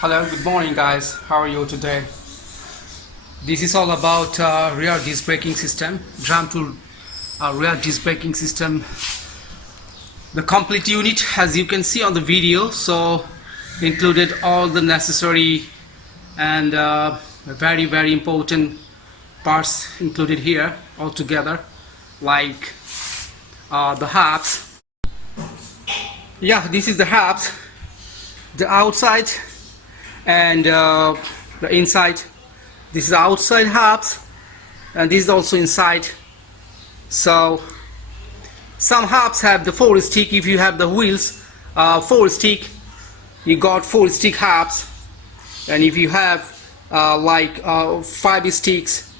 Hello, good morning guys. How are you today? This is all about rear disc braking system, drum to rear disc braking system. The complete unit, as you can see on the video, so included all the necessary and very important parts included here altogether, like the hubs. Yeah, this is the hubs, the outside and the inside. This is the outside hubs and this is also inside. So some hubs have the 4 stick. If you have the wheels 4 stick, you got 4 stick hubs, and if you have 5 sticks,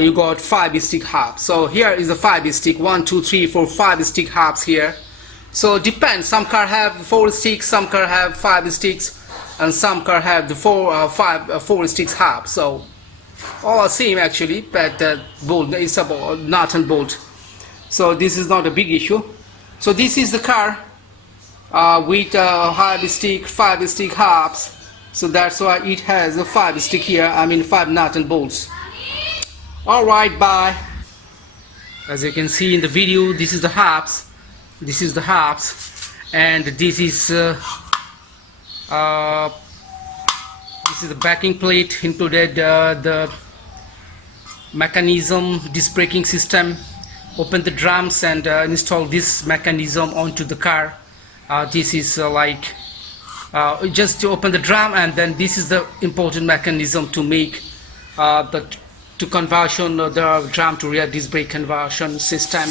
you got 5 stick hubs. So here is a 5 stick, 1 2 3 4 5 stick hubs here. So it depends, some car have 4 sticks, some car have 5 sticks, and some car have the 4 sticks hub. So all are same actually, but the bolt is about nut and bolt. So this is not a big issue. So this is the car with 5 stick hubs. So that's why it has a 5 stick here, 5 nut and bolts. Alright, bye. As you can see in the video, this is the hubs. This is the hubs, and this is the backing plate, included the mechanism, disc braking system. Open the drums and install this mechanism onto the car. This is just to open the drum, and then this is the important mechanism to make to conversion the drum to rear disc brake conversion system,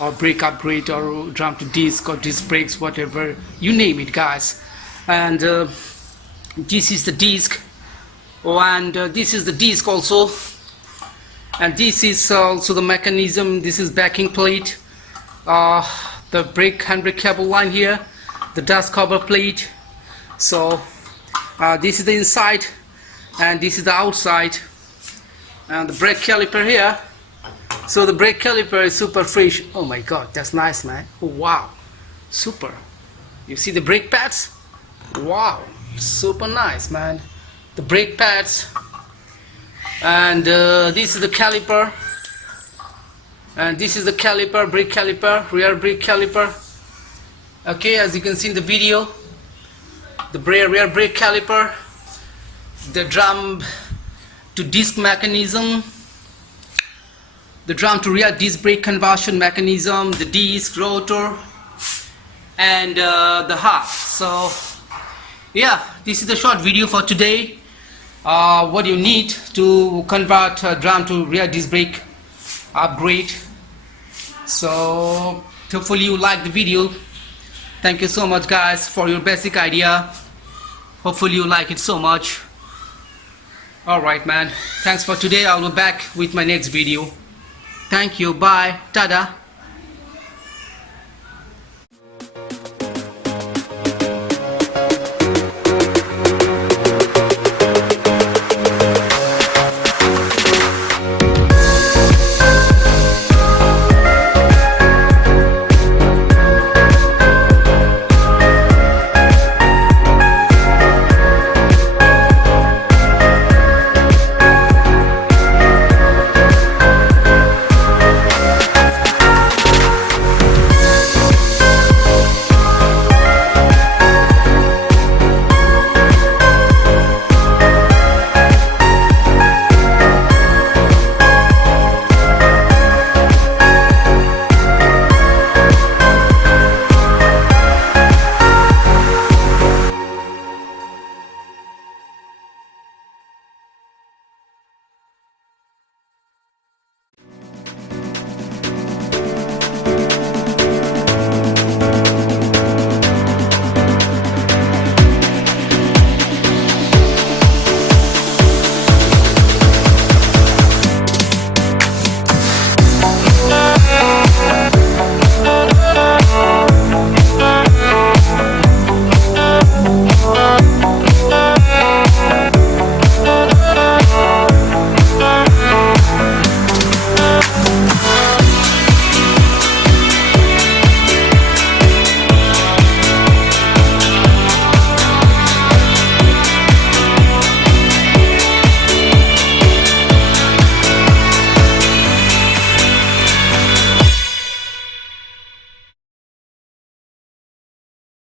or brake upgrade, or drum to disc, or disc brakes, whatever you name it, guys. And this is the disc, and this is the disc also, and this is also the mechanism. This is backing plate, the brake handbrake cable line here, the dust cover plate. So this is the inside and this is the outside, and the brake caliper here. So the brake caliper is super fresh. Oh my god, that's nice, man. Oh, wow, super. You see the brake pads? Wow, super nice, man. The brake pads. And this is the caliper, and this is the caliper, brake caliper, rear brake caliper. Okay, as you can see in the video, the rear brake caliper, the drum to disc mechanism, the drum to rear disc brake conversion mechanism, the disc, rotor, and the hub. So yeah, this is the short video for today. What you need to convert drum to rear disc brake upgrade. So hopefully you like the video. Thank you so much guys for your basic idea. Hopefully you like it so much. Alright, man, thanks for today. I'll be back with my next video. Thank you, bye, tada.